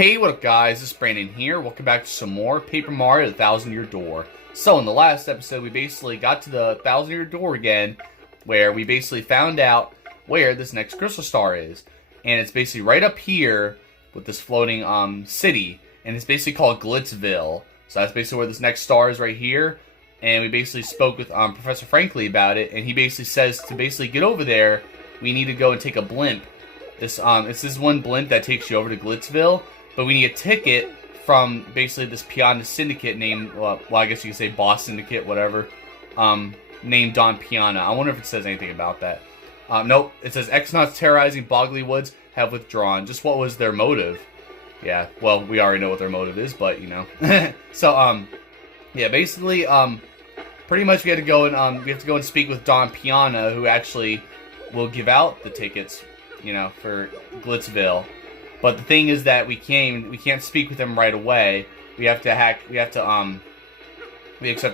Hey, what up guys, this is Brandon here. Welcome back to some more Paper Mario the 1000-Year Door. So in the last episode, we basically got to the 1000-Year Door again, where we basically found out where this next crystal star is. And it's basically right up here with this floating city, and it's basically called Glitzville. So that's basically where this next star is, right here. And we basically spoke with Professor Frankie about it, and he basically says to basically get over there, we need to go and take a blimp. It's this one blimp that takes you over to Glitzville. But we need a ticket from basically this Pianta syndicate named, well, I guess you could say boss syndicate, whatever, named Don Pianta. I wonder if it says anything about that. Nope, it says X-Nauts terrorizing Boggly Woods have withdrawn. Just what was their motive? Yeah, well, we already know what their motive is, but, you know. So, yeah, basically, pretty much we have to go and speak with Don Pianta, who actually will give out the tickets, you know, for Glitzville. But the thing is that we can't speak with him right away. We have to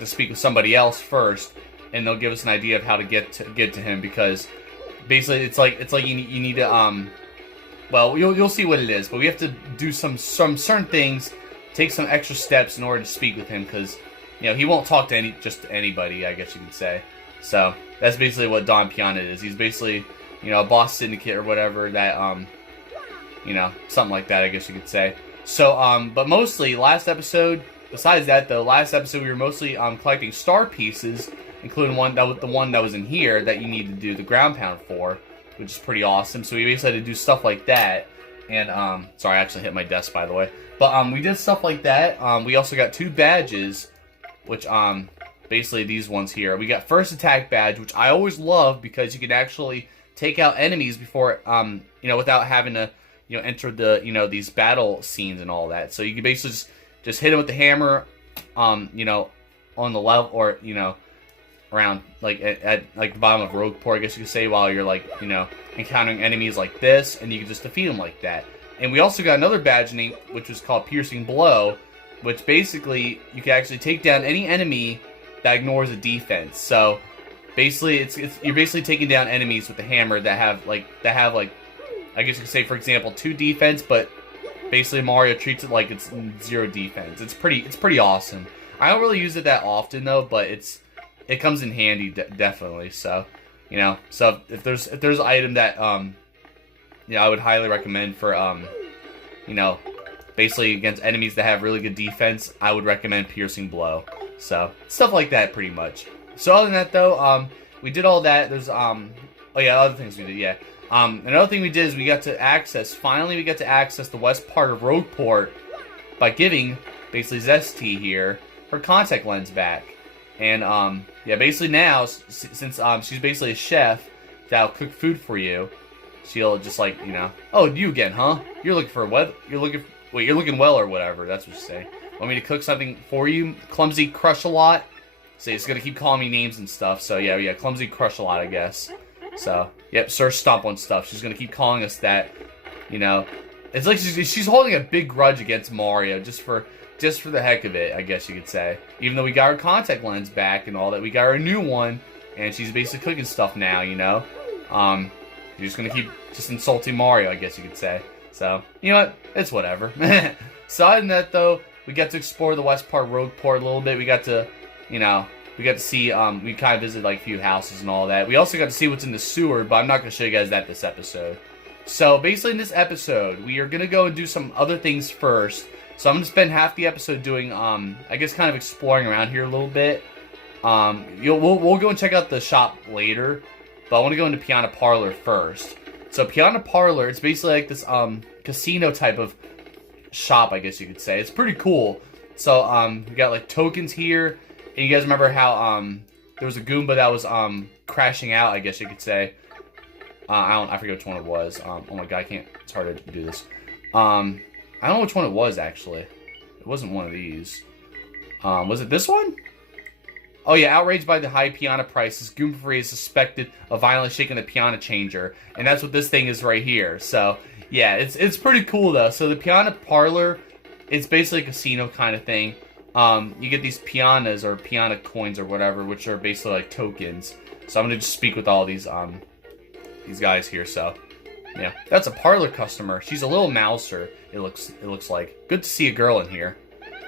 speak with somebody else first, and they'll give us an idea of how to get to him, because basically it's like you need to well, you'll see what it is, but we have to do some certain things, take some extra steps in order to speak with him, because you know he won't talk to just anybody, I guess you could say. So that's basically what Don Pianta is. He's basically, you know, a boss syndicate or whatever that you know, something like that, I guess you could say. So, but mostly, last episode, besides that, the last episode we were mostly collecting star pieces, including the one that was in here that you need to do the ground pound for, which is pretty awesome. So we basically had to do stuff like that. And, sorry, I actually hit my desk, by the way. But, we did stuff like that. We also got 2 badges, which, basically these ones here. We got first attack badge, which I always love, because you can actually take out enemies before, you know, without having to, you know, enter the, you know, these battle scenes and all that. So you can basically just hit him with the hammer, you know, on the level, or, you know, around, like, at like, the bottom of Rogueport, I guess you could say, while you're, like, you know, encountering enemies like this, and you can just defeat them like that. And we also got another badge name, which was called Piercing Blow, which basically, you can actually take down any enemy that ignores a defense. So, basically, you're basically taking down enemies with the hammer that have, like, I guess you could say, for example, 2 defense, but basically Mario treats it like it's 0 defense. It's pretty awesome. I don't really use it that often though, but it comes in handy definitely. So, you know, so if there's an item that you know, I would highly recommend for you know, basically against enemies that have really good defense, I would recommend Piercing Blow. So stuff like that, pretty much. So other than that though, we did all that. There's oh yeah, other things we did, yeah. Another thing we did is we got to access the west part of Rogueport by giving, basically, Zesty here her contact lens back. And, yeah, basically now, since, she's basically a chef that'll cook food for you, she'll just, like, you know, oh, you again, huh? You're looking well or whatever, that's what you say. Want me to cook something for you? Clumsy Crush-a-Lot? So it's gonna keep calling me names and stuff, so yeah, Clumsy Crush-a-Lot, I guess. So, yep, Sir Stomp on stuff. She's gonna keep calling us that, you know. It's like she's holding a big grudge against Mario, just for the heck of it, I guess you could say. Even though we got her contact lens back and all that, we got her a new one, and she's basically cooking stuff now, you know. You're just gonna keep just insulting Mario, I guess you could say. So, you know what? It's whatever. So, other than that, though, we got to explore the west part of Rogueport a little bit. We got to, you know, we got to see, we kind of visited, like, a few houses and all that. We also got to see what's in the sewer, but I'm not going to show you guys that this episode. So, basically, in this episode, we are going to go and do some other things first. So, I'm going to spend half the episode doing, I guess, kind of exploring around here a little bit. We'll go and check out the shop later, but I want to go into Pianta Parlor first. So, Pianta Parlor, it's basically like this, casino type of shop, I guess you could say. It's pretty cool. So, we got, like, tokens here. And you guys remember how, there was a Goomba that was, crashing out, I guess you could say. I forget which one it was. Oh my god, it's hard to do this. I don't know which one it was, actually. It wasn't one of these. Was it this one? Oh yeah, outraged by the high Pianta prices, Goomfrey is suspected of violently shaking the Pianta changer. And that's what this thing is right here. So, yeah, it's pretty cool, though. So, the Pianta Parlor, it's basically a casino kind of thing. You get these pianas or piana coins or whatever, which are basically like tokens. So I'm gonna just speak with all these guys here. So Yeah, that's a parlor customer. She's a little mouser, it looks like. Good to see a girl in here.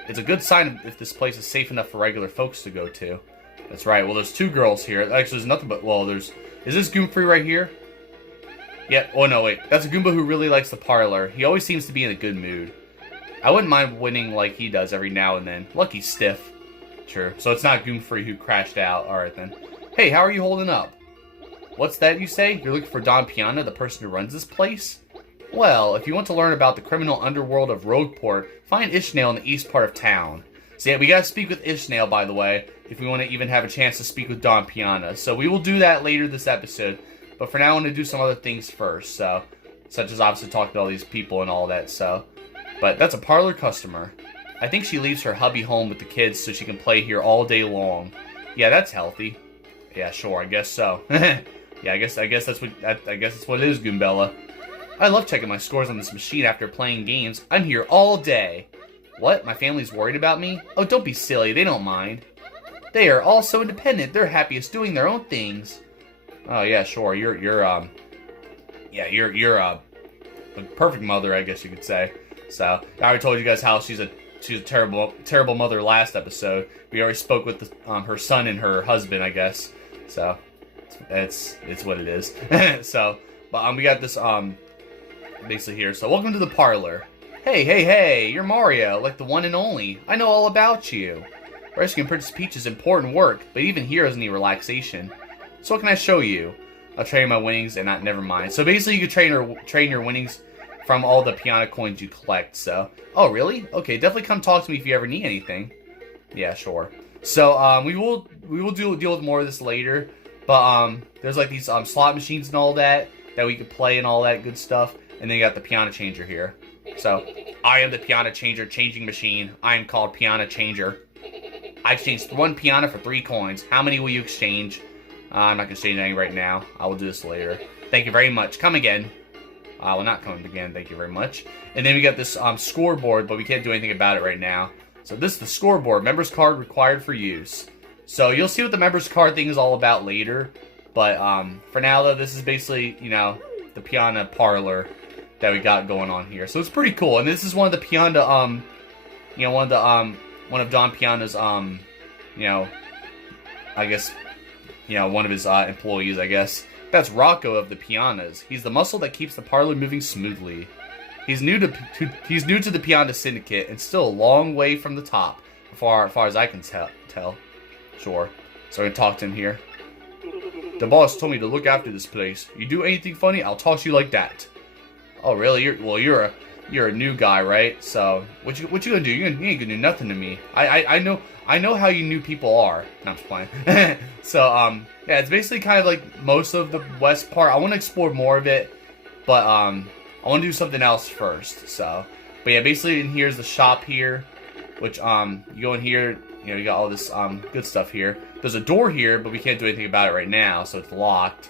It's a good sign if this place is safe enough for regular folks to go to. That's right. Well, there's 2 girls here. Actually, there's nothing but... Well, there's... Is this Goomfrey right here? Yep. Oh, no, wait. That's a Goomba who really likes the parlor. He always seems to be in a good mood. I wouldn't mind winning like he does every now and then. Lucky stiff. True. So it's not Goomfrey who crashed out. Alright, then. Hey, how are you holding up? What's that you say? You're looking for Don Pianta, the person who runs this place? Well, if you want to learn about the criminal underworld of Rogueport, find Ishnail in the east part of town. So yeah, we gotta speak with Ishnail, by the way, if we want to even have a chance to speak with Don Pianta. So we will do that later this episode. But for now, I want to do some other things first, so... Such as obviously talk to all these people and all that, so... But that's a parlor customer. I think she leaves her hubby home with the kids so she can play here all day long. Yeah, that's healthy. Yeah, sure, I guess so. Yeah, I guess that's what it is, Goombella. I love checking my scores on this machine after playing games. I'm here all day. What? My family's worried about me? Oh, don't be silly. They don't mind. They are all so independent. They're happiest doing their own things. Oh yeah, sure. You're a perfect mother, I guess you could say. So I already told you guys how she's a terrible mother last episode. We already spoke with her son and her husband, I guess. So it's what it is. So, but we got this basically here. So welcome to the parlor. Hey, you're Mario, like the one and only. I know all about you. Rescuing Princess Peach is important work, but even heroes need relaxation. So what can I show you? I'll trade my winnings and not never mind. So basically you can train your winnings from all the Pianta coins you collect, so. Oh, really? Okay, definitely come talk to me if you ever need anything. Yeah, sure. So, we will deal with more of this later. But, there's like these, slot machines and all that we could play and all that good stuff. And then you got the Pianta Changer here. So, I am the Pianta Changer changing machine. I am called Pianta Changer. I exchanged 1 Pianta for 3 coins. How many will you exchange? I'm not going to exchange any right now. I will do this later. Thank you very much. Come again. Well, not coming again. Thank you very much. And then we got this scoreboard, but we can't do anything about it right now. So this is the scoreboard. Members card required for use. So you'll see what the members card thing is all about later. But for now, though, this is basically, you know, the Pianta Parlor that we got going on here. So it's pretty cool. And this is one of the Pianta, you know, one of Don Pianta's, you know, I guess, you know, one of his employees, I guess. That's Rocco of the Pianas. He's the muscle that keeps the parlor moving smoothly. He's new to the Pianta syndicate and still a long way from the top, as far as I can tell. Sure. So I'm gonna talk to him here. The boss told me to look after this place. You do anything funny, I'll toss you like that. Oh really? You're a new guy, right? So what you gonna do? You ain't gonna do nothing to me. I know how you new people are. No, I'm just playing. So yeah, it's basically kind of like most of the west part. I want to explore more of it, but I want to do something else first. So, but yeah, basically in here's the shop here, which you go in here, you know, you got all this good stuff here. There's a door here, but we can't do anything about it right now, so it's locked.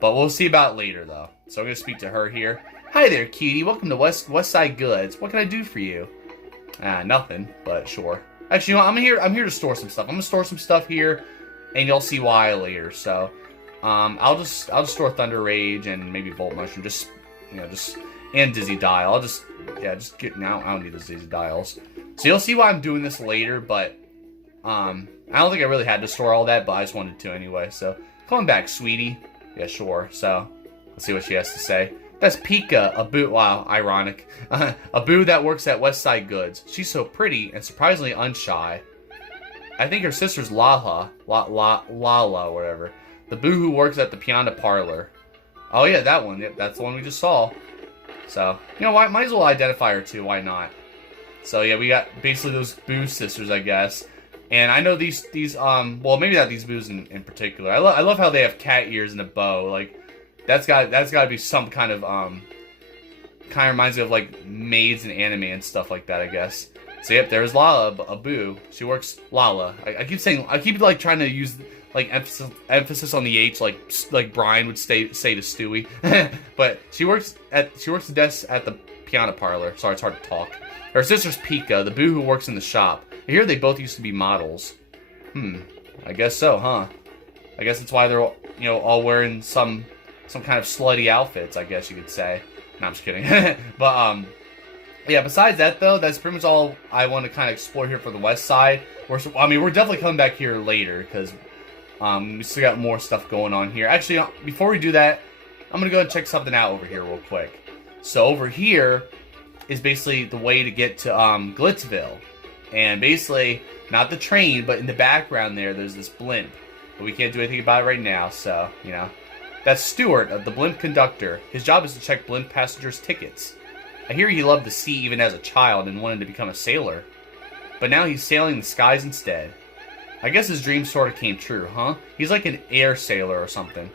But we'll see about it later though. So I'm gonna speak to her here. Hi there, cutie. Welcome to West Side Goods. What can I do for you? Nothing, but sure. Actually, you know, I'm here to store some stuff. I'm gonna store some stuff here, and you'll see why later. So, I'll just store Thunder Rage and maybe Volt Mushroom, and Dizzy Dial. just get now. I don't need those Dizzy Dials. So you'll see why I'm doing this later, but I don't think I really had to store all that, but I just wanted to anyway. So, come back, sweetie. Yeah, sure. So, let's see what she has to say. That's Peeka, a boo. Wow, ironic. A boo that works at West Side Goods. She's so pretty and surprisingly unshy. I think her sister's Lala, whatever. The boo who works at the Pianta Parlor. Oh yeah, that one. Yep, that's the one we just saw. So, you know what? Might as well identify her too. Why not? So yeah, we got basically those boo sisters, I guess. And I know these well, maybe not these boos in particular. I love how they have cat ears and a bow. Like, that's got to be some kind of kind of reminds me of like maids in anime and stuff like that, I guess. So yep, there's Lala, a boo. She works Lala. I keep like trying to use like emphasis on the H, like Brian would say to Stewie. But she works the desk at the Pianta Parlor. Sorry, it's hard to talk. Her sister's Peeka, the boo who works in the shop. I hear they both used to be models. I guess so, huh? I guess that's why they're, you know, all wearing some some kind of slutty outfits, I guess you could say. No, I'm just kidding. But yeah. Besides that, though, that's pretty much all I want to kind of explore here for the west side. We're definitely coming back here later because we still got more stuff going on here. Actually, before we do that, I'm gonna go and check something out over here real quick. So over here is basically the way to get to Glitzville, and basically not the train, but in the background there's this blimp, but we can't do anything about it right now. So you know, that's Stuart, the blimp conductor. His job is to check blimp passengers' tickets. I hear he loved the sea even as a child and wanted to become a sailor, but now he's sailing the skies instead. I guess his dream sort of came true, huh? He's like an air sailor or something.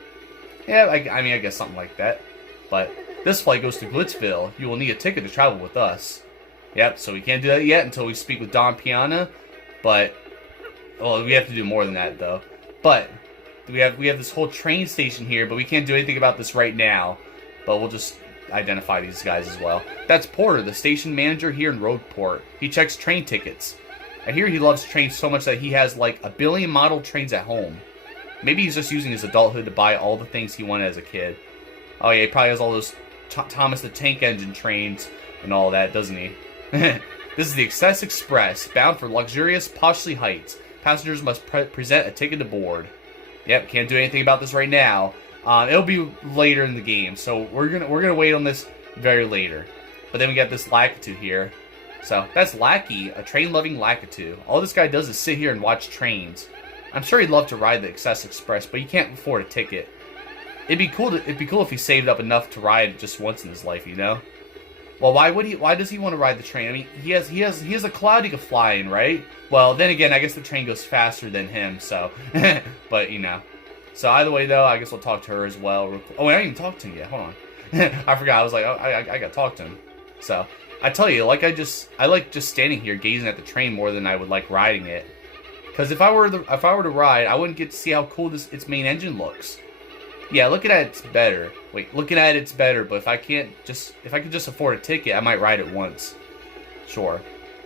Yeah, I mean, I guess something like that. But this flight goes to Glitzville. You will need a ticket to travel with us. Yep, so we can't do that yet until we speak with Don Pianta. But, well, we have to do more than that, though. But we have this whole train station here, but we can't do anything about this right now. But we'll just identify these guys as well. That's Porter, the station manager here in Rogueport. He checks train tickets. I hear he loves trains so much that he has like 1 billion model trains at home. Maybe he's just using his adulthood to buy all the things he wanted as a kid. Oh yeah, he probably has all those Thomas the Tank Engine trains and all that, doesn't he? This is the Excess Express, bound for luxurious Poshley Heights. Passengers must present a ticket to board. Yep, can't do anything about this right now. It'll be later in the game, so we're gonna wait on this very later. But then we got this Lakitu here. So that's Lackey, a train-loving Lakitu. All this guy does is sit here and watch trains. I'm sure he'd love to ride the Excess Express, but he can't afford a ticket. It'd be cool if he saved up enough to ride just once in his life, you know. Well, why does he want to ride the train? I mean, he has a cloud he could fly in, right? Well, then again, I guess the train goes faster than him, so but you know. So either way, though, I guess we'll talk to her as well. Oh, wait, I didn't even talk to him yet. Hold on. I forgot. I was like, oh, I got to talk to him. So I tell you, I like just standing here gazing at the train more than I would like riding it. Because if I were to ride, I wouldn't get to see how cool its main engine looks. Yeah, looking at it's better. Wait, looking at it's better. But if I could just afford a ticket, I might ride it once. Sure.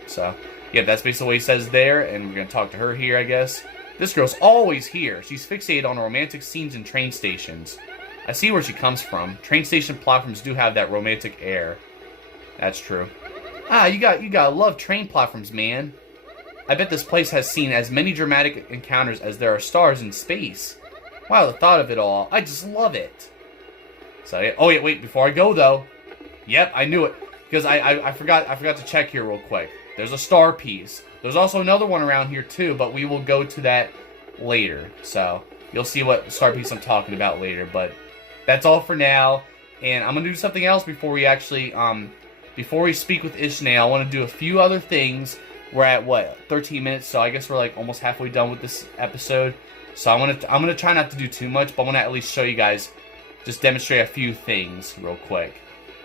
So yeah, that's basically what he says there, and we're gonna talk to her here, I guess. This girl's always here. She's fixated on romantic scenes in train stations. I see where she comes from. Train station platforms do have that romantic air. That's true. Ah, you gotta love train platforms, man. I bet this place has seen as many dramatic encounters as there are stars in space. Wow, the thought of it all. I just love it. So, oh yeah, wait, before I go though. Yep, I knew it. Because I forgot to check here real quick. There's a star piece. There's also another one around here too, but we will go to that later. So, you'll see what star piece I'm talking about later, but that's all for now. And I'm going to do something else before we actually, before we speak with Ishnail. I want to do a few other things. We're at, what, 13 minutes, so I guess we're like almost halfway done with this episode. So I'm gonna try not to do too much, but I want to at least show you guys, just demonstrate a few things real quick,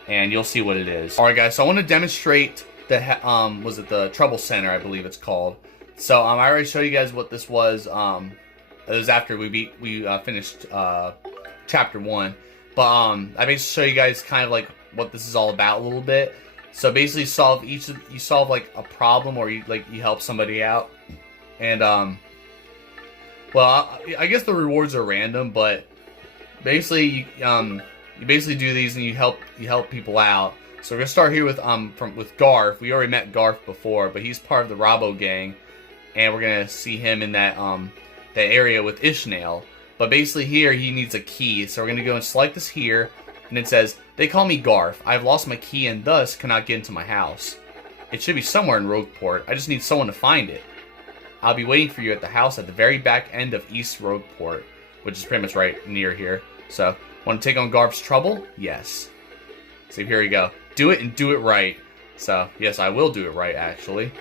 and you'll see what it is. All right, guys. So I want to demonstrate the was it the Trouble Center? I believe it's called. So I already showed you guys what this was. It was after we finished chapter 1, but I basically show you guys kind of like what this is all about a little bit. So basically, you solve like a problem, or you help somebody out, and well, I guess the rewards are random, but basically you basically do these and you help people out. So we're gonna start here with Garf. We already met Garf before, but he's part of the Robbo gang, and we're gonna see him in that area with Ishnail. But basically here he needs a key, so we're gonna go and select this here, and it says, "They call me Garf. I've lost my key and thus cannot get into my house. It should be somewhere in Rogueport. I just need someone to find it. I'll be waiting for you at the house at the very back end of East Rogueport," which is pretty much right near here. So, want to take on Garf's trouble? Yes. So here we go. Do it and do it right. So, yes, I will do it right, actually.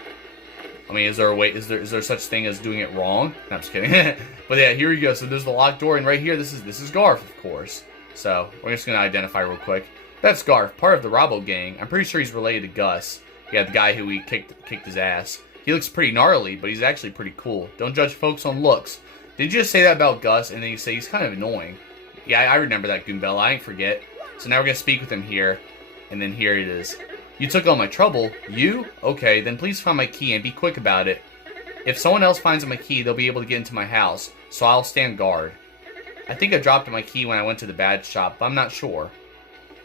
I mean, is there a way? Is there such thing as doing it wrong? No, I'm just kidding. But yeah, here we go. So there's the locked door, and right here, this is Garf, of course. So we're just gonna identify real quick. That's Garf, part of the Robbo gang. I'm pretty sure he's related to Gus. Yeah, the guy who we kicked his ass. He looks pretty gnarly, but he's actually pretty cool. Don't judge folks on looks. Did you just say that about Gus, and then you say he's kind of annoying? Yeah, I remember that, Goombella. I ain't forget. So now we're gonna speak with him here, and then here it is. You took all my trouble. You? Okay, then please find my key and be quick about it. If someone else finds my key, they'll be able to get into my house, so I'll stand guard. I think I dropped my key when I went to the badge shop, but I'm not sure.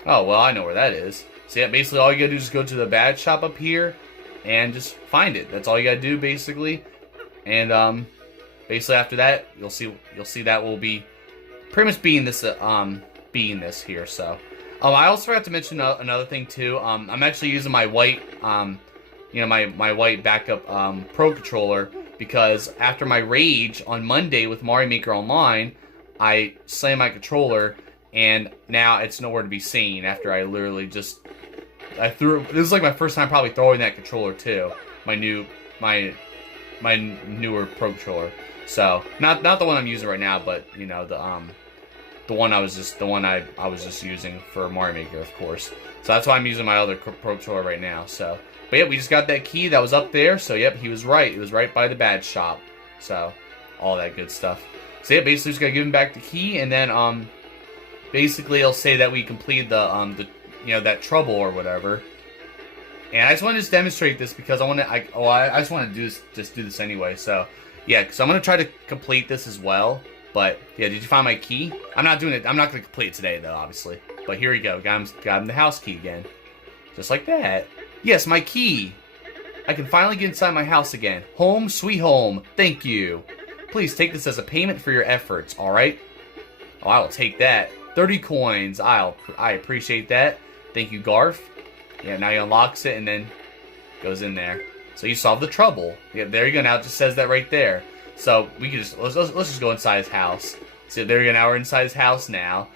Oh, well, I know where that is. So yeah, basically all you gotta do is go to the badge shop up here and just find it. That's all you gotta do, basically. And basically after that, you'll see that will be pretty much being this here. So I also forgot to mention another thing too. I'm actually using my white my white backup Pro controller, because after my rage on Monday with Mario Maker Online, I slammed my controller and now it's nowhere to be seen. After I literally this is like my first time probably throwing that controller too. My newer Pro controller. So not the one I'm using right now, but you know, the one I was just using for Mario Maker, of course. So that's why I'm using my other Pro controller right now. So, but yeah, we just got that key that was up there. So yep, he was right. It was right by the badge shop. So all that good stuff. So yeah, basically just gotta give him back the key, and then basically it'll say that we completed the that trouble or whatever. And I just want to just demonstrate this because I just want to do this anyway. So yeah, so I'm gonna try to complete this as well. But yeah, did you find my key? I'm not doing it. I'm not gonna complete it today though, obviously. But here we go. Got him the house key again, just like that. Yes, my key. I can finally get inside my house again. Home, sweet home. Thank you. Please take this as a payment for your efforts. All right. Oh, I will take that. 30 coins. I appreciate that. Thank you, Garf. Yeah, now he unlocks it and then goes in there. So you solved the trouble. Yeah, there you go. Now it just says that right there. So we can just let's just go inside his house. So there you go. Now we're inside his house now.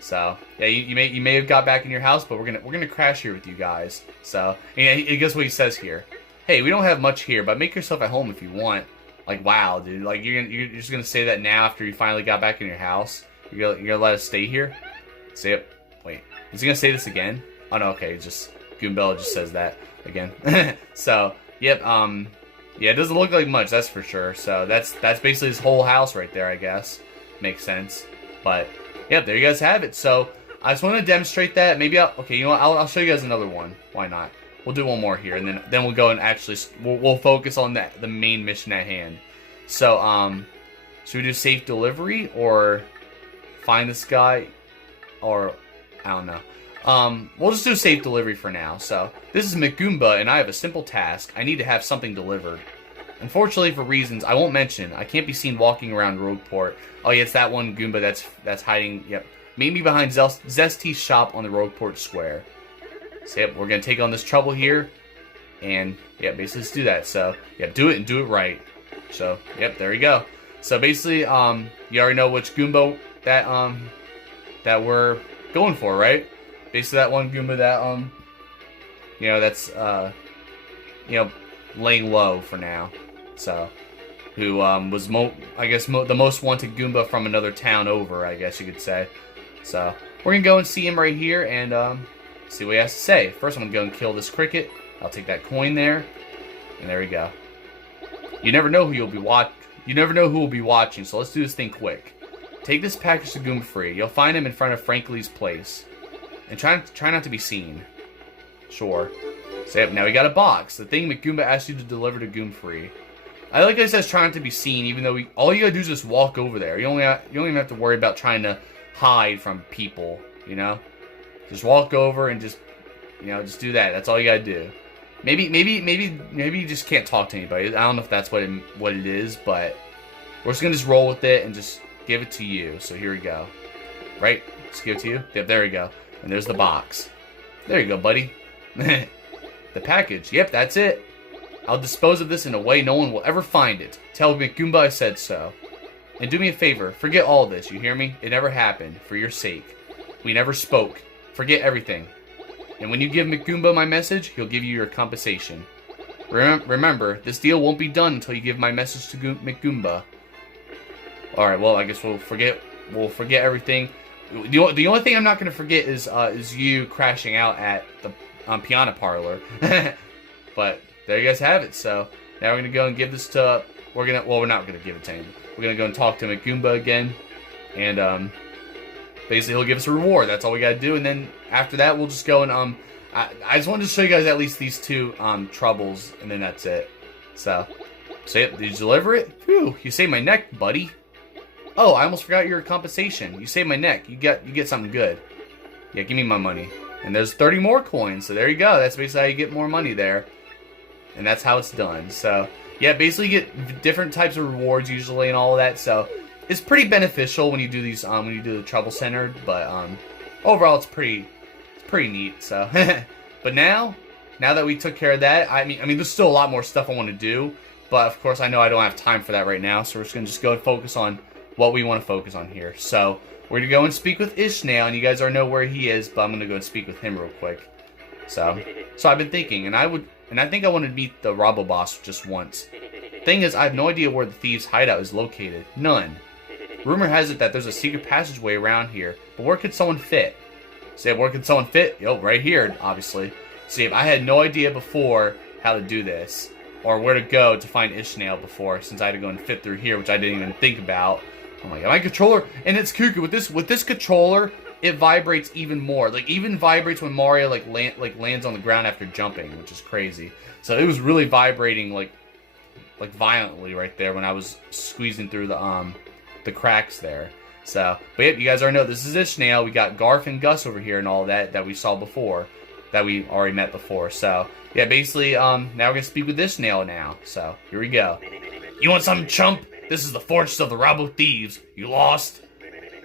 So yeah, you may have got back in your house, but we're gonna crash here with you guys. So and yeah, guess what he says here. Hey, we don't have much here, but make yourself at home if you want. Like, wow, dude. Like you're just gonna say that now after you finally got back in your house. You're gonna let us stay here? Say it. Wait, is he gonna say this again? Oh no, okay, just Goombella just says that again. So yep, yeah, it doesn't look like much, that's for sure. So that's basically his whole house right there, I guess. Makes sense. But yeah, there you guys have it. So I just want to demonstrate that. Maybe okay, you know what? I'll show you guys another one. Why not? We'll do one more here, and then we'll go and actually we'll focus on the main mission at hand. So should we do safe delivery or find this guy, or I don't know. We'll just do safe delivery for now. So this is McGoomba, and I have a simple task. I need to have something delivered. Unfortunately, for reasons I won't mention, I can't be seen walking around Rogueport. Oh yeah, it's that one Goomba that's hiding. Yep, maybe behind Zesty's shop on the Rogueport Square. So yep, we're gonna take on this trouble here, and yeah, basically let's do that. So yeah, do it and do it right. So yep, there you go. So basically, you already know which Goomba that we're going for, right? Basically that one Goomba that that's laying low for now. So who was the most wanted Goomba from another town over, I guess you could say. So we're gonna go and see him right here and see what he has to say. First, I'm gonna go and kill this cricket. I'll take that coin there, and there we go. You never know who you'll be You never know who will be watching, so let's do this thing quick. Take this package to Goomfrey. You'll find him in front of Frankie's place. And try not to be seen. Sure. So yep, now we got a box. The thing McGoomba asked you to deliver to Goomfrey. I like I says try not to be seen, even though all you gotta do is just walk over there. You don't even have to worry about trying to hide from people, you know? Just walk over and just do that. That's all you gotta do. Maybe you just can't talk to anybody. I don't know if that's what it is, but we're just gonna roll with it and just give it to you. So here we go. Right? Just give it to you. Yep, there we go. And there's the box. There you go, buddy. The package. Yep, that's it. I'll dispose of this in a way no one will ever find it. Tell McGoomba I said so. And do me a favor. Forget all this. You hear me? It never happened. For your sake. We never spoke. Forget everything. And when you give McGoomba my message, he'll give you your compensation. Remember, this deal won't be done until you give my message to McGoomba. Alright, well, I guess we'll forget everything. The only thing I'm not going to forget is you crashing out at the Pianta Parlor. But there you guys have it. So now we're going to go and give this to... we're not going to give it to him. We're going to go and talk to McGoomba again. And basically he'll give us a reward. That's all we got to do. And then after that we'll just go and... I just wanted to show you guys at least these two troubles. And then that's it. So yep, did you deliver it? Phew, you saved my neck, buddy. Oh, I almost forgot your compensation. You saved my neck. You get something good. Yeah, give me my money. And there's 30 more coins, so there you go. That's basically how you get more money there. And that's how it's done. So, yeah, basically you get different types of rewards usually and all of that. So, it's pretty beneficial when you do these, when you do the Trouble Center. But, overall, it's pretty neat. So, but now that we took care of that, I mean, there's still a lot more stuff I want to do. But, of course, I know I don't have time for that right now. So, we're just going to go and focus on what we want to focus on here. So, we're going to go and speak with Ishnail, and you guys already know where he is, but I'm going to go and speak with him real quick. So I've been thinking, and I think I want to meet the Robbo boss just once. Thing is, I have no idea where the thieves' hideout is located. None. Rumor has it that there's a secret passageway around here, but where could someone fit? Say, where could someone fit? Yo, right here, obviously. See, I had no idea before how to do this, or where to go to find Ishnail before, since I had to go and fit through here, which I didn't even think about. Oh my god, my controller, and it's cuckoo. With this controller, it vibrates even more. Like, even vibrates when Mario lands on the ground after jumping, which is crazy. So it was really vibrating like violently right there when I was squeezing through the cracks there. So, but yeah, you guys already know this is Ishnail. We got Garf and Gus over here and all that we saw before, that we already met before. So yeah, basically now we're gonna speak with Ishnail now. So here we go. You want something, chump? This is the fortress of the Robbo thieves. You lost?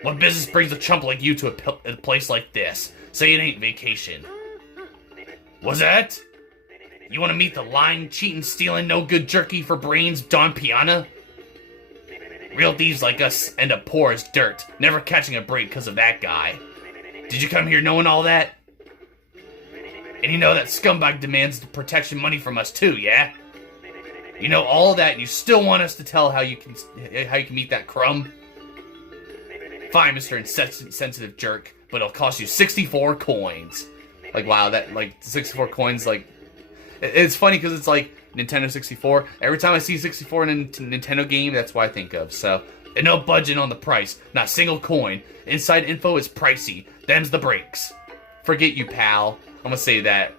What business brings a chump like you to a place like this? Say it ain't vacation. What's that? You want to meet the lying, cheating, stealing, no good jerky for brains Don Pianta? Real thieves like us end up poor as dirt, never catching a break because of that guy. Did you come here knowing all that? And you know that scumbag demands the protection money from us too, yeah? You know all that, and you still want us to tell how you can meet that crumb? Fine, Mr. Insensitive Jerk, but it'll cost you 64 coins. Like, wow, that, like, 64 coins, like... It's funny, because it's, like, Nintendo 64. Every time I see 64 in a Nintendo game, that's what I think of, so... And no budging on the price. Not a single coin. Inside info is pricey. Them's the breaks. Forget you, pal. I'm gonna say that.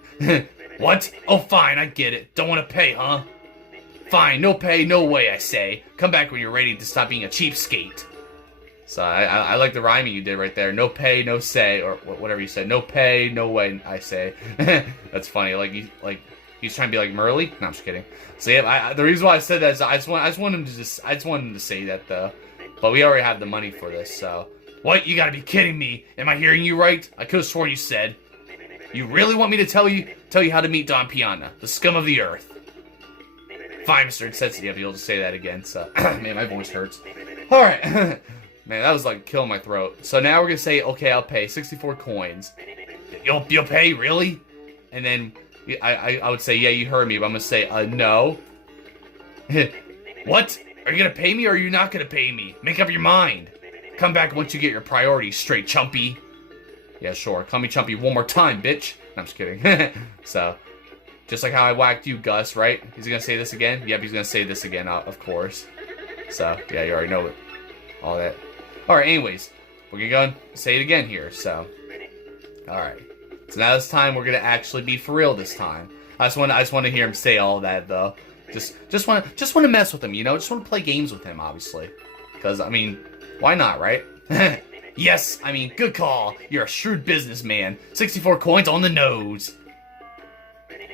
What? Oh, fine, I get it. Don't want to pay, huh? Fine, no pay, no way, I say. Come back when you're ready to stop being a cheapskate. So I like the rhyming you did right there. No pay, no say, or whatever you said. No pay, no way, I say. That's funny. Like he's trying to be like Merly. No, I'm just kidding. So yeah, the reason why I said that is I just want him to say that though. But we already have the money for this. So what? You gotta be kidding me. Am I hearing you right? I could have sworn you said. You really want me to tell you how to meet Don Pianta, the scum of the earth? Fine, Mr. Insensitive. You'll just say that again. So man, my voice hurts. All right. Man, that was like killing my throat. So now we're gonna say, okay, I'll pay 64 coins. You'll pay, really? And then I would say, yeah, you heard me, but I'm gonna say, no. What? Are you gonna pay me or are you not gonna pay me? Make up your mind. Come back once you get your priorities straight, Chumpy. Yeah, sure. Call me Chumpy one more time, bitch. No, I'm just kidding. So, just like how I whacked you, Gus, right? He's gonna say this again? Yep, he's gonna say this again, of course. So, yeah, you already know it. All that. Alright, anyways, we're gonna go and say it again here, so. Alright. So now this time we're gonna actually be for real this time. I just want to hear him say all that though. Just want to mess with him, you know? Just want to play games with him, obviously. Because, I mean, why not, right? Yes, I mean, good call. You're a shrewd businessman. 64 coins on the nose.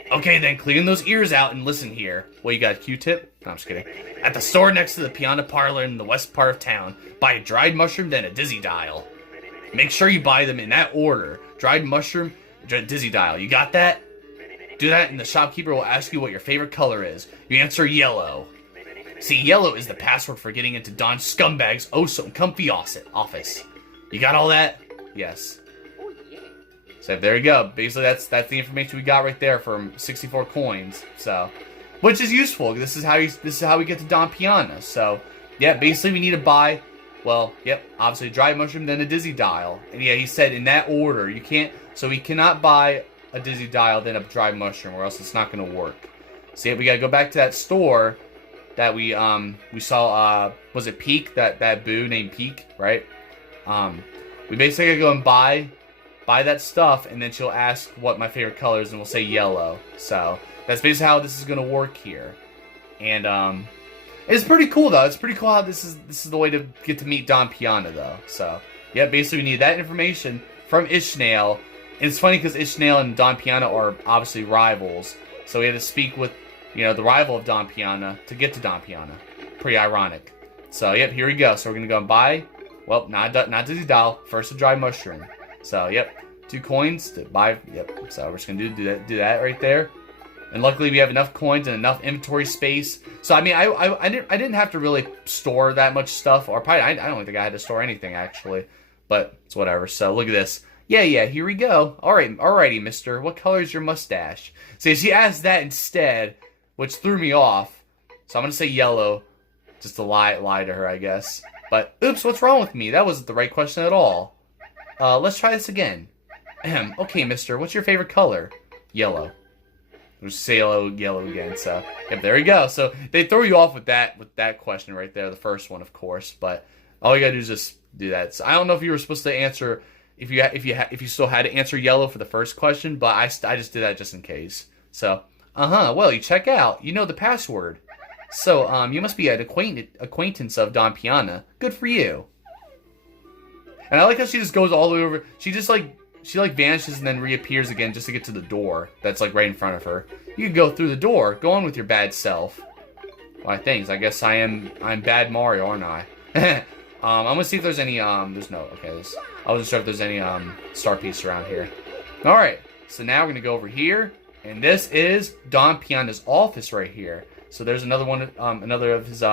Okay, then, clean those ears out and listen here. Well, you got a Q-tip? No, I'm just kidding. At the store next to the Pianta Parlor in the west part of town, buy a dried mushroom, then a dizzy dial. Make sure you buy them in that order. Dried mushroom, dizzy dial. You got that? Do that and the shopkeeper will ask you what your favorite color is. You answer yellow. See, yellow is the password for getting into Don's scumbag's oh-so-comfy office. You got all that? Yes. So there you go. Basically, that's the information we got right there from 64 coins. So, which is useful. This is how we get to Don Pianta. So, yeah, basically we need to buy. Well, yep, obviously a dried mushroom, then a dizzy dial. And yeah, he said in that order. You can't. So we cannot buy a dizzy dial then a dried mushroom, or else it's not going to work. So yeah, we got to go back to that store that we saw. Was it Peek? That boo named Peek, right? We basically gotta go and buy that stuff, and then she'll ask what my favorite color is, and we'll say yellow. So that's basically how this is gonna work here. And It's pretty cool though. It's pretty cool how this is the way to get to meet Don Pianta though. So yeah, basically we need that information from Ishnail. And it's funny because Ishnail and Don Pianta are obviously rivals. So we had to speak with, you know, the rival of Don Pianta to get to Don Pianta. Pretty ironic. So yep, here we go. So we're gonna go and buy. Well, not Dizzy Doll. First a dry mushroom. So yep, 2 coins to buy. Yep. So we're just gonna do that right there. And luckily we have enough coins and enough inventory space. So I mean, I didn't have to really store that much stuff, or probably I don't think I had to store anything actually, but it's whatever. So look at this. Yeah, here we go. Alrighty, mister. What color is your mustache? See, she asked that instead, which threw me off. So I'm gonna say yellow, just to lie to her, I guess. But oops, what's wrong with me? That wasn't the right question at all. Let's try this again. Okay, mister. What's your favorite color? Yellow. We'll say yellow again. So yep, there we go. So they throw you off with that question right there, the first one, of course. But all you gotta do is just do that. So I don't know if you were supposed to answer if you still had to answer yellow for the first question, but I just did that just in case. So well, you check out. You know the password. So you must be an acquaintance of Don Pianta. Good for you. And I like how she just goes all the way over. She vanishes and then reappears again just to get to the door that's like right in front of her. You can go through the door. Go on with your bad self. Why, thanks. I guess I'm bad Mario, aren't I? I'm gonna see if there's any there's no, okay, I wasn't sure if there's any star piece around here. Alright, so now we're gonna go over here, and this is Don Pianta's office right here. So there's another one, another of his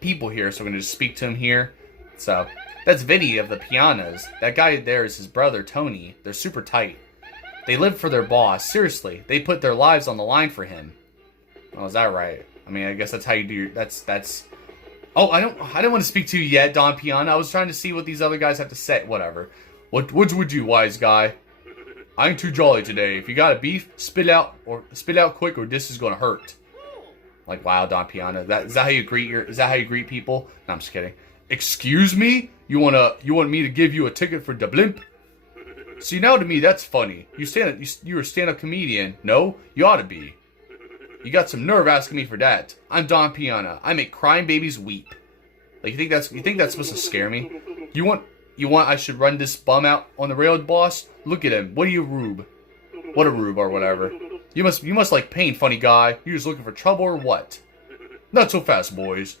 people here, so we're gonna just speak to him here. So that's Vinny of the Pianas. That guy there is his brother, Tony. They're super tight. They live for their boss. Seriously, they put their lives on the line for him. Oh, is that right? I mean, I guess that's how you do your... That's... Oh, I don't want to speak to you yet, Don Pianta. I was trying to see what these other guys have to say. Whatever. What would you, wise guy? I ain't too jolly today. If you got a beef, spit out quick, or this is gonna hurt. Like, wow, Don Pianta. Is that how you greet people? No, I'm just kidding. Excuse me? You want me to give you a ticket for the blimp? See, now to me that's funny. You're a stand-up comedian. No, you ought to be. You got some nerve asking me for that. I'm Don Pianta. I make crying babies weep. Like, you think that's supposed to scare me? You want I should run this bum out on the railroad, boss? Look at him. What are you, rube? What a rube or whatever. You must like pain, funny guy. You just looking for trouble or what? Not so fast, boys.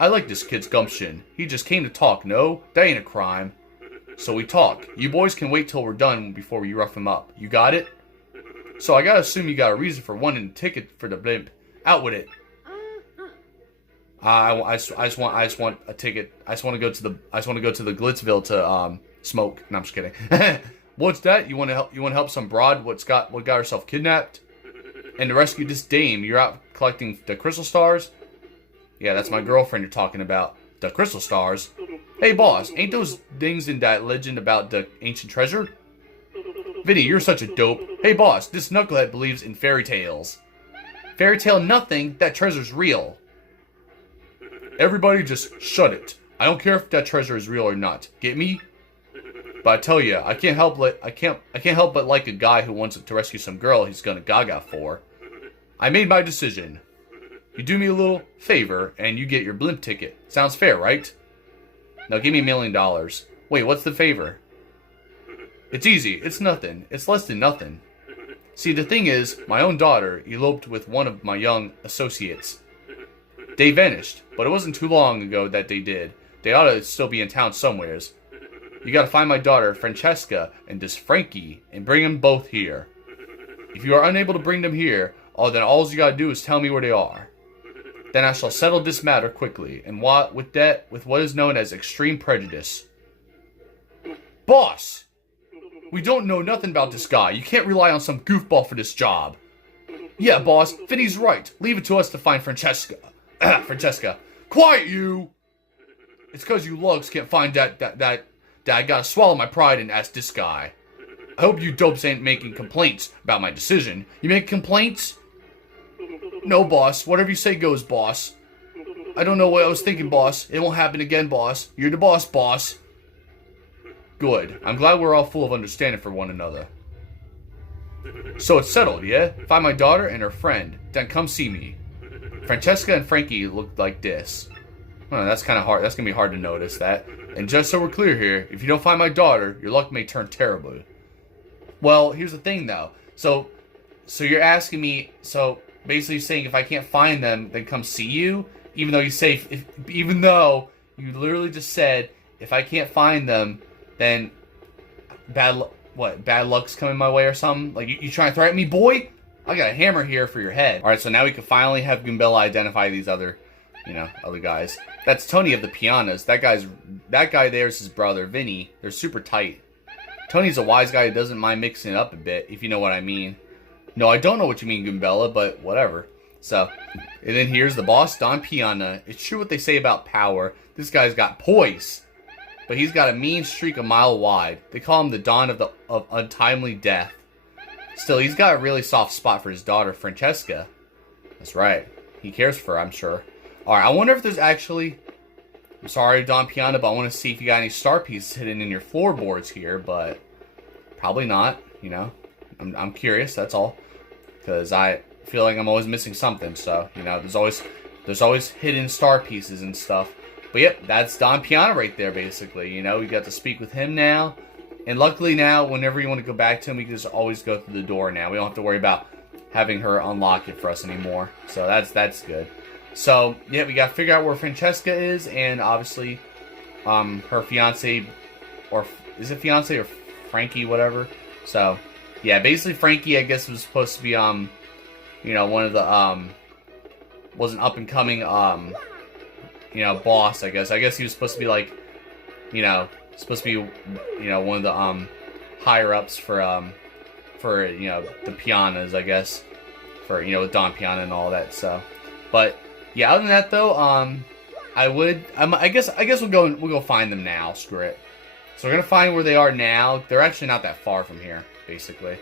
I like this kid's gumption. He just came to talk, no? That ain't a crime. So we talk. You boys can wait till we're done before we rough him up. You got it? So I gotta assume you got a reason for wanting a ticket for the blimp. Out with it. I just want a ticket. I just want to go to the Glitzville to smoke. No, I'm just kidding. What's that? You want to help some broad what got herself kidnapped? And to rescue this dame, you're out collecting the crystal stars? Yeah, that's my girlfriend you're talking about. The crystal stars? Hey boss, ain't those things in that legend about the ancient treasure? Vinny, you're such a dope. Hey boss, this knucklehead believes in fairy tales. Fairy tale nothing, that treasure's real. Everybody just shut it. I don't care if that treasure is real or not. Get me? But I tell you, I can't help but like a guy who wants to rescue some girl he's gonna gaga for. I made my decision. You do me a little favor, and you get your blimp ticket. Sounds fair, right? Now give me $1 million. Wait, what's the favor? It's easy. It's nothing. It's less than nothing. See, the thing is, my own daughter eloped with one of my young associates. They vanished, but it wasn't too long ago that they did. They ought to still be in town somewheres. You gotta find my daughter, Francesca, and this Frankie, and bring them both here. If you are unable to bring them here, then all you gotta do is tell me where they are. Then I shall settle this matter quickly, and with what is known as extreme prejudice. Boss! We don't know nothing about this guy. You can't rely on some goofball for this job. Yeah, boss, Vinny's right. Leave it to us to find Francesca. Francesca. Quiet, you! It's cause you lugs can't find that I gotta swallow my pride and ask this guy. I hope you dopes ain't making complaints about my decision. You make complaints? No, boss. Whatever you say goes, boss. I don't know what I was thinking, boss. It won't happen again, boss. You're the boss, boss. Good. I'm glad we're all full of understanding for one another. So it's settled, yeah? Find my daughter and her friend. Then come see me. Francesca and Frankie look like this. Oh, that's kind of hard. That's going to be hard to notice that. And just so we're clear here, if you don't find my daughter, your luck may turn terribly. Well, here's the thing, though. So you're asking me, so basically saying if I can't find them, then come see you? Even though you say, even though you literally just said, if I can't find them, then bad luck's coming my way or something? Like, you trying to threaten me, boy? I got a hammer here for your head. Alright, so now we can finally have Goombella identify these other guys. That's Tony of the Pianas. That guy there is his brother, Vinny. They're super tight. Tony's a wise guy who doesn't mind mixing it up a bit, if you know what I mean. No, I don't know what you mean, Goombella, but whatever. So, and then here's the boss, Don Pianta. It's true what they say about power. This guy's got poise. But he's got a mean streak a mile wide. They call him the Don of untimely death. Still, he's got a really soft spot for his daughter, Francesca. That's right. He cares for her, I'm sure. Alright, I wonder if there's actually... I'm sorry, Don Pianta, but I want to see if you got any star pieces hidden in your floorboards here, but... Probably not, you know. I'm curious, that's all. Because I feel like I'm always missing something, so, you know, there's always hidden star pieces and stuff. But yep, that's Don Pianta right there, basically. You know, we got to speak with him now. And luckily now, whenever you want to go back to him, we can just always go through the door now. We don't have to worry about having her unlock it for us anymore. So that's good. So, yeah, we got to figure out where Francesca is. And obviously, her fiance, or is it fiance or Frankie, whatever. So, yeah, basically Frankie, I guess, was supposed to be, you know, one of the, was an up-and-coming, you know, boss, I guess. I guess he was supposed to be, like, you know, supposed to be, you know, one of the, higher-ups for, you know, the Pianas, I guess. For, you know, with Don Pianta and all that, so. But, yeah, other than that, though, I guess we'll go find them now, screw it. So we're gonna find where they are now. They're actually not that far from here, basically.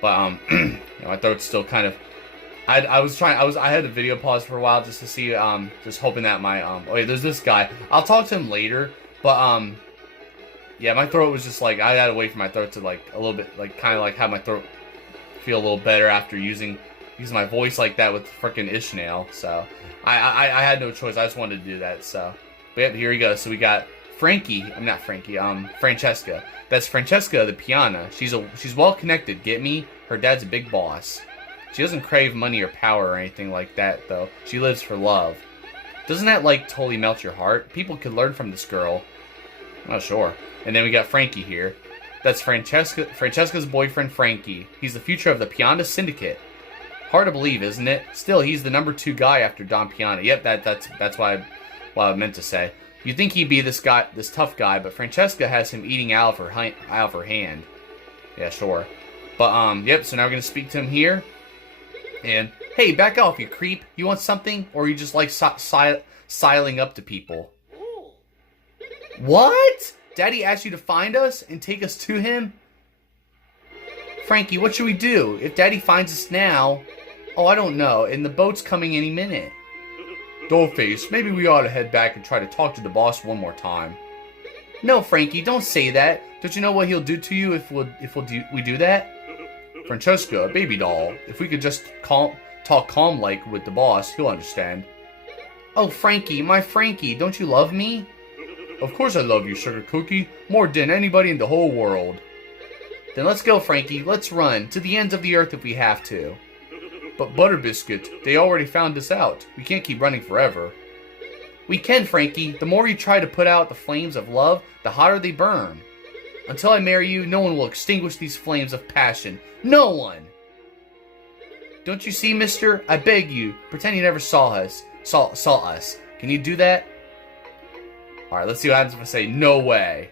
But, you know, my throat's still kind of... I had the video pause for a while just to see, just hoping that my, oh wait, there's this guy. I'll talk to him later, but, yeah, my throat was just, like, I had to wait for my throat to, like, a little bit, like, kind of, like, have my throat feel a little better after using my voice like that with frickin' Ishnail, so, I had no choice, I just wanted to do that, so, but yeah, here we go, so we got Francesca. That's Francesca the Pianta. She's well connected, get me? Her dad's a big boss. She doesn't crave money or power or anything like that, though. She lives for love. Doesn't that, like, totally melt your heart? People could learn from this girl. Oh, sure. And then we got Frankie here. That's Francesca's boyfriend, Frankie. He's the future of the Pianta syndicate. Hard to believe, isn't it? Still, he's the #2 guy after Don Pianta. Yep, that's what I meant to say. You'd think he'd be this tough guy, but Francesca has him eating out of her hand. Yeah, sure. But, yep, so now we're gonna speak to him here. And, hey, back off, you creep. You want something? Or you just like siling up to people? What? Daddy asked you to find us and take us to him? Frankie, what should we do? If Daddy finds us now... Oh, I don't know. And the boat's coming any minute. Dollface, maybe we ought to head back and try to talk to the boss one more time. No, Frankie, don't say that. Don't you know what he'll do to you if we do that? Francesca, baby doll, if we could just talk calm-like with the boss, he'll understand. Oh, Frankie, my Frankie, don't you love me? Of course I love you, sugar cookie, more than anybody in the whole world. Then let's go, Frankie, let's run, to the ends of the earth if we have to. But Butterbiscuit, they already found us out. We can't keep running forever. We can, Frankie. The more you try to put out the flames of love, the hotter they burn. Until I marry you, no one will extinguish these flames of passion. No one! Don't you see, mister? I beg you, pretend you never saw us. Can you do that? Alright, let's see what happens if I say, no way.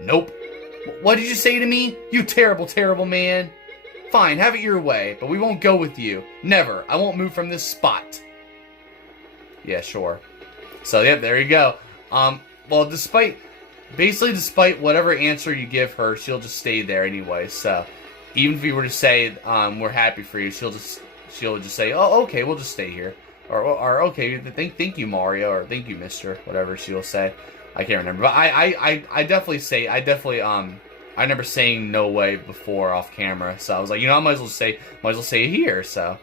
Nope. What did you say to me? You terrible, terrible man. Fine, have it your way, but we won't go with you. Never. I won't move from this spot. Yeah, sure. So, yep, there you go. Well, despite whatever answer you give her, she'll just stay there anyway. So, even if you were to say, we're happy for you, she'll just say, oh, okay, we'll just stay here. Or okay, thank you, Mario, or thank you, mister, whatever she'll say. I can't remember. But I remember saying no way before off camera. So I was like, you know, I might as well say it here. So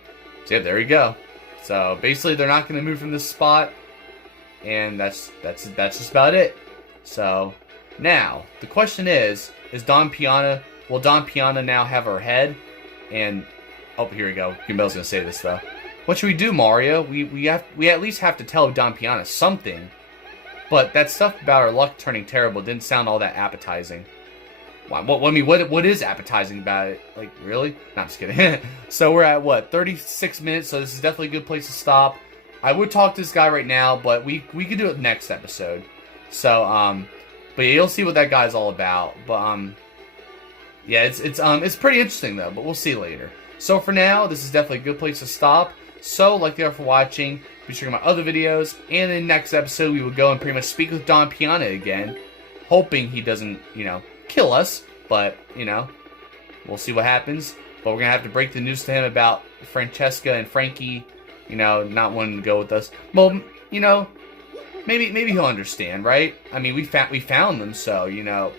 yeah, there you go. So basically, they're not going to move from this spot, and that's just about it. So now the question is Don Pianta? Will Don Pianta now have her head? And oh, here we go. Goombella's going to say this though. What should we do, Mario? We at least have to tell Don Pianta something. But that stuff about our luck turning terrible didn't sound all that appetizing. What is appetizing about it? Like, really? No, I'm just kidding. So we're at, what, 36 minutes, so this is definitely a good place to stop. I would talk to this guy right now, but we could do it next episode. So, but yeah, you'll see what that guy's all about. But, yeah, it's pretty interesting, though, but we'll see later. So for now, this is definitely a good place to stop. So, like you are for watching, be sure to check out my other videos, and in the next episode, we will go and pretty much speak with Don Pianta again, hoping he doesn't, you know, kill us, but, you know, we'll see what happens. But we're going to have to break the news to him about Francesca and Frankie, you know, not wanting to go with us. Well, you know, maybe he'll understand, right? I mean, we found them, so, you know,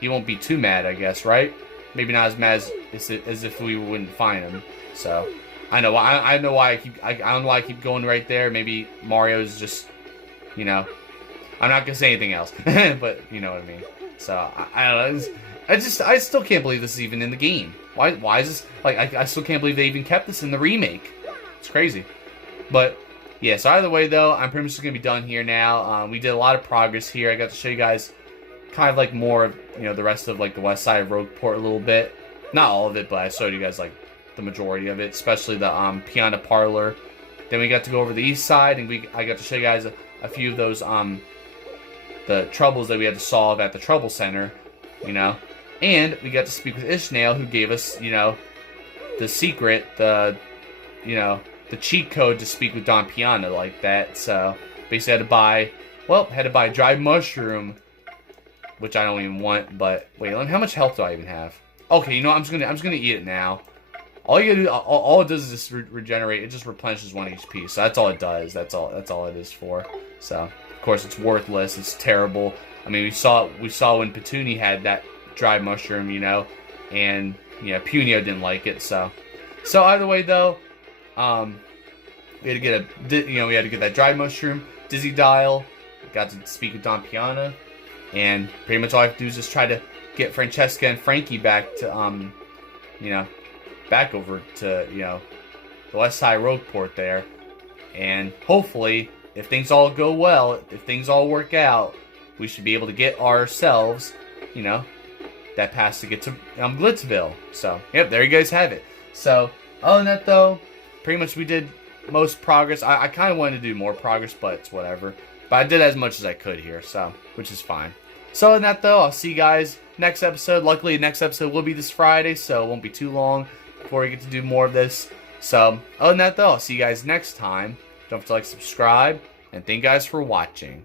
he won't be too mad, I guess, right? Maybe not as mad as if we wouldn't find him. So, I know why I don't know why I keep going right there. Maybe Mario's just, you know, I'm not going to say anything else, but you know what I mean. So, I don't know. I still can't believe this is even in the game. Why is this, like, I still can't believe they even kept this in the remake. It's crazy. But, yeah, so either way, though, I'm pretty much just going to be done here now. We did a lot of progress here. I got to show you guys kind of, like, more of, you know, the rest of, like, the west side of Rogueport a little bit. Not all of it, but I showed you guys, like, the majority of it, especially the Pianta Parlor. Then we got to go over the east side, and I got to show you guys a few of those, the troubles that we had to solve at the Trouble Center, you know. And we got to speak with Ishnail, who gave us, you know, the secret, you know, the cheat code to speak with Don Pianta like that. So basically had to buy a dried mushroom, which I don't even want. But wait, how much health do I even have? Okay, you know, I'm just gonna eat it now. All you gotta do, all it does is just regenerate. It just replenishes 1 HP. So that's all it does. That's all it is for. So of course it's worthless. It's terrible. I mean, we saw when Petunia had that dried mushroom, you know, and yeah, Punio didn't like it. So either way though, we had to get that dried mushroom, Dizzy Dial. Got to speak with Don Pianta, and pretty much all I have to do is just try to get Francesca and Frankie back to you know, back over to, you know, the west side Rogueport there, and hopefully, if things all go well, if things all work out, we should be able to get ourselves, you know, that pass to get to Glitzville. So, yep, there you guys have it. So, other than that, though, pretty much we did most progress. I kind of wanted to do more progress, but it's whatever. But I did as much as I could here, so, which is fine. So, other than that, though, I'll see you guys next episode. Luckily, the next episode will be this Friday, so it won't be too long before we get to do more of this. So, other than that, though, I'll see you guys next time. Don't forget to like, subscribe, and thank you guys for watching.